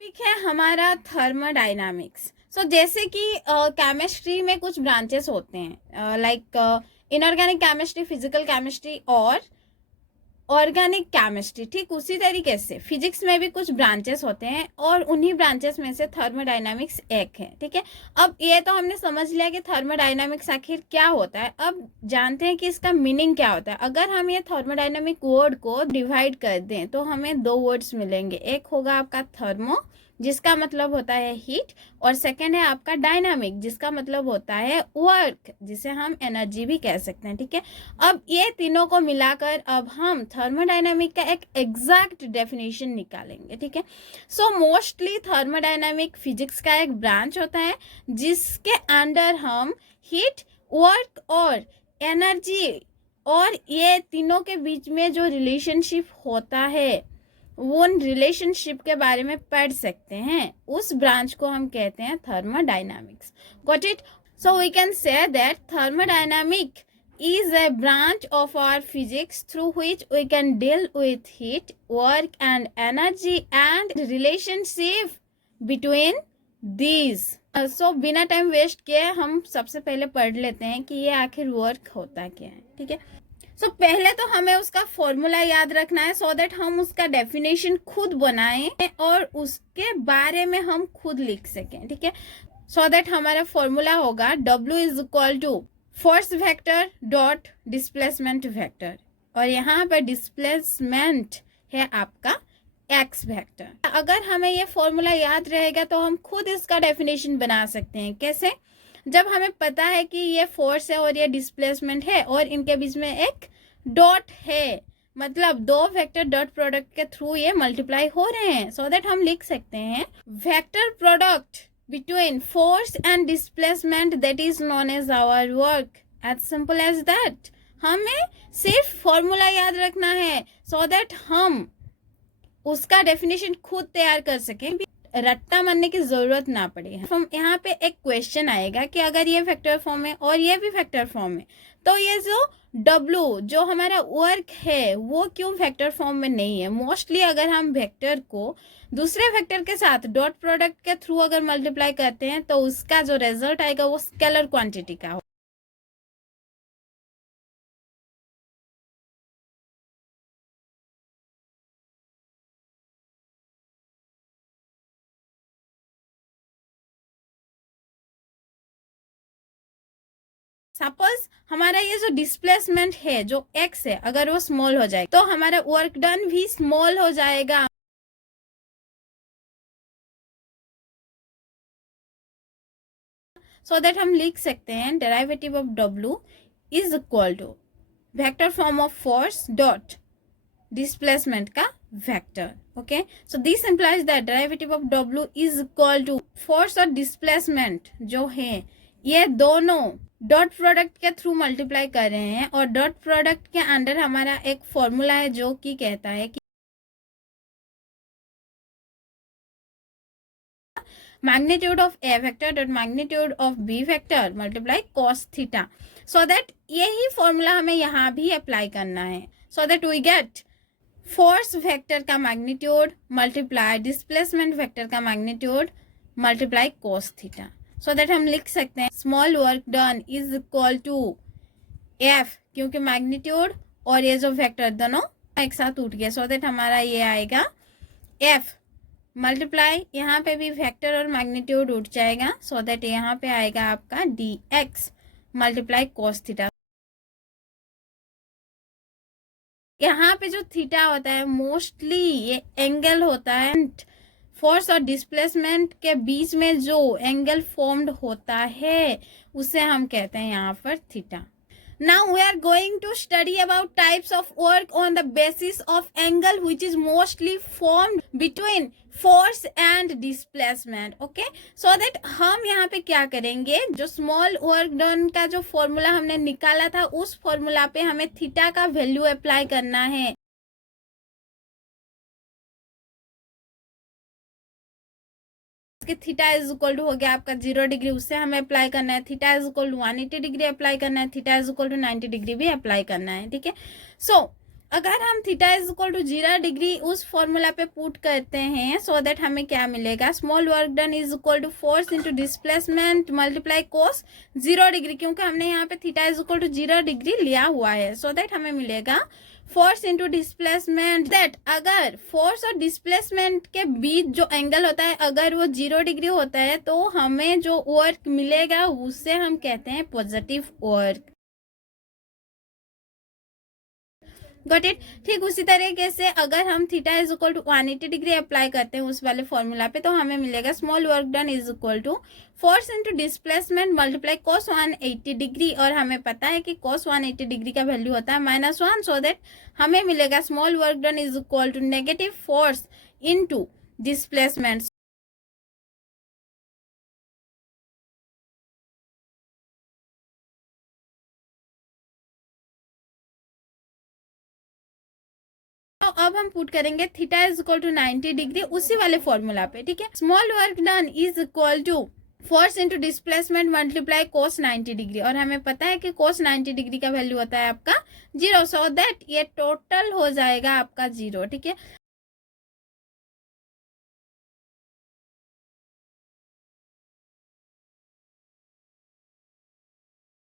Topic है हमारा thermodynamics. जैसे कि केमिस्ट्री में कुछ ब्रांचेस होते हैं, like inorganic chemistry, physical chemistry और ऑर्गेनिक केमिस्ट्री। ठीक उसी तरीके से फिजिक्स में भी कुछ ब्रांचेस होते हैं और उन्हीं ब्रांचेस में से थर्मोडायनामिक्स एक है। ठीक है, अब ये तो हमने समझ लिया कि थर्मोडायनामिक्स आखिर क्या होता है। अब जानते हैं कि इसका मीनिंग क्या होता है। अगर हम ये थर्मोडायनामिक वर्ड को डिवाइड कर दें तो हमें दो वर्ड्स मिलेंगे। एक होगा आपका थर्मो, जिसका मतलब होता है हीट, और सेकेंड है आपका डायनामिक, जिसका मतलब होता है वर्क, जिसे हम एनर्जी भी कह सकते हैं। ठीक है, अब ये तीनों को मिलाकर अब हम थर्मोडायनामिक का एक एग्जैक्ट डेफिनेशन निकालेंगे। ठीक है, मोस्टली थर्मोडायनामिक फिजिक्स का एक ब्रांच होता है जिसके अंडर हम हीट, वर्क और एनर्जी और ये तीनों के बीच में जो रिलेशनशिप होता है वो उन रिलेशनशिप के बारे में पढ़ सकते हैं। उस ब्रांच को हम कहते हैं thermodynamics. Got it? So we can say that thermodynamic is a branch of our physics through which we can deal with heat, work and energy and relationship between these. बिना टाइम वेस्ट किए हम सबसे पहले पढ़ लेते हैं कि ये आखिर वर्क होता क्या है। ठीक है, पहले तो हमें उसका फॉर्मूला याद रखना है सो दैट हम उसका डेफिनेशन खुद बनाएं और उसके बारे में हम खुद लिख सकें। ठीक है, सो दैट हमारा फॉर्मूला होगा W is equal to force vector dot displacement vector, और यहाँ पर डिस्प्लेसमेंट है आपका एक्स वेक्टर। अगर हमें ये फॉर्मूला याद रहेगा तो हम खुद इसका डेफिनेशन बना सकते हैं। कैसे? जब हमें पता है कि ये फोर्स है और ये डिस्प्लेसमेंट है और इनके बीच में एक डॉट है, मतलब दो वेक्टर डॉट प्रोडक्ट के थ्रू ये मल्टीप्लाई हो रहे हैं, सो दैट हम लिख सकते हैं vector product between force and displacement that is known as our work. As simple as that. हमें सिर्फ फॉर्मूला याद रखना है so that हम उसका डेफिनेशन खुद तैयार कर सकें, रट्टा मारने की जरूरत ना पड़े। यहाँ पे एक क्वेश्चन आएगा कि अगर ये फैक्टर फॉर्म है और ये भी फैक्टर फॉर्म है तो ये जो W जो हमारा वर्क है वो क्यों फैक्टर फॉर्म में नहीं है। मोस्टली अगर हम वेक्टर को दूसरे वेक्टर के साथ डॉट प्रोडक्ट के थ्रू अगर मल्टीप्लाई करते हैं तो उसका जो रिजल्ट आएगा वो स्केलर क्वांटिटी का हो। सपोज हमारा ये जो डिस्प्लेसमेंट है जो x है, अगर वो स्मॉल हो जाए तो हमारा वर्क डन भी स्मॉल हो जाएगा। सो दैट हम लिख सकते हैं derivative of W is equal to vector form of force dot displacement का vector. Okay, so this implies that derivative of W is equal to force और डिस्प्लेसमेंट जो है ये दोनों डॉट प्रोडक्ट के थ्रू मल्टीप्लाई कर रहे हैं और डॉट प्रोडक्ट के अंडर हमारा एक फॉर्मूला है जो कि कहता है कि magnitude of a vector dot magnitude of b vector multiply cos theta, so that यही फॉर्मूला हमें यहाँ भी अप्लाई करना है so that we get force vector का मैग्नीट्यूड मल्टीप्लाई डिस्प्लेसमेंट वेक्टर का magnitude multiply cos theta, so that हम लिख सकते हैं small work done is equal to F, क्योंकि मैग्नीट्यूड और ये जो वेक्टर दोनों एक साथ उठ गया, सो दैट हमारा ये आएगा एफ मल्टीप्लाई, यहाँ पे भी वेक्टर और मैग्नीट्यूड उठ जाएगा, सो दैट यहाँ पे आएगा आपका D x multiply cos theta. यहाँ पे जो थीटा होता है मोस्टली ये एंगल होता है। फोर्स और डिस्प्लेसमेंट के बीच में जो एंगल फॉर्म्ड होता है उसे हम कहते हैं यहाँ पर theta. Now we are going to study about types of work on the basis of angle which is mostly formed between force and displacement. Okay, so that हम यहाँ पे क्या करेंगे, जो small work done का जो फॉर्मूला हमने निकाला था उस फॉर्मूला पे हमें थीटा का वैल्यू अप्लाई करना है। थीटा इज इक्वल टू हो गया आपका 0 डिग्री, उससे हमें अप्लाई करना है। Theta is equal to 180 degree apply करना है। Theta is equal to 90 degree भी अप्लाई करना है। ठीक है, सो अगर हम theta is equal to 0 degree उस फॉर्मूला पे पुट करते हैं सो दैट हमें क्या मिलेगा, small work done is equal to force into displacement multiply cos 0 degree, क्योंकि हमने यहाँ पे theta is equal to 0 degree लिया हुआ है, सो दैट हमें मिलेगा फोर्स इंटू डिस्प्लेसमेंट। दैट अगर फोर्स और डिस्प्लेसमेंट के बीच जो एंगल होता है अगर वो 0 डिग्री होता है तो हमें जो वर्क मिलेगा उससे हम कहते हैं पॉजिटिव वर्क। Got it. ठीक उसी तरीके से अगर हम theta is equal to 180 degree apply करते हैं उस वाले फॉर्मूला पे तो हमें मिलेगा small work done is equal to force into displacement multiply cos 180 degree, और हमें पता है कि कॉस 180 डिग्री का वैल्यू होता है -1, सो दैट हमें मिलेगा small work done is equal to negative force into displacement. तो अब हम पुट करेंगे theta is equal to 90 degree उसी वाले फॉर्मूला पे, ठीक है। Small work done is equal to force into displacement multiply cos 90 degree, और हमें पता है कि कोस 90 डिग्री का वैल्यू होता है आपका 0, सो दैट ये टोटल हो जाएगा आपका 0, ठीक है।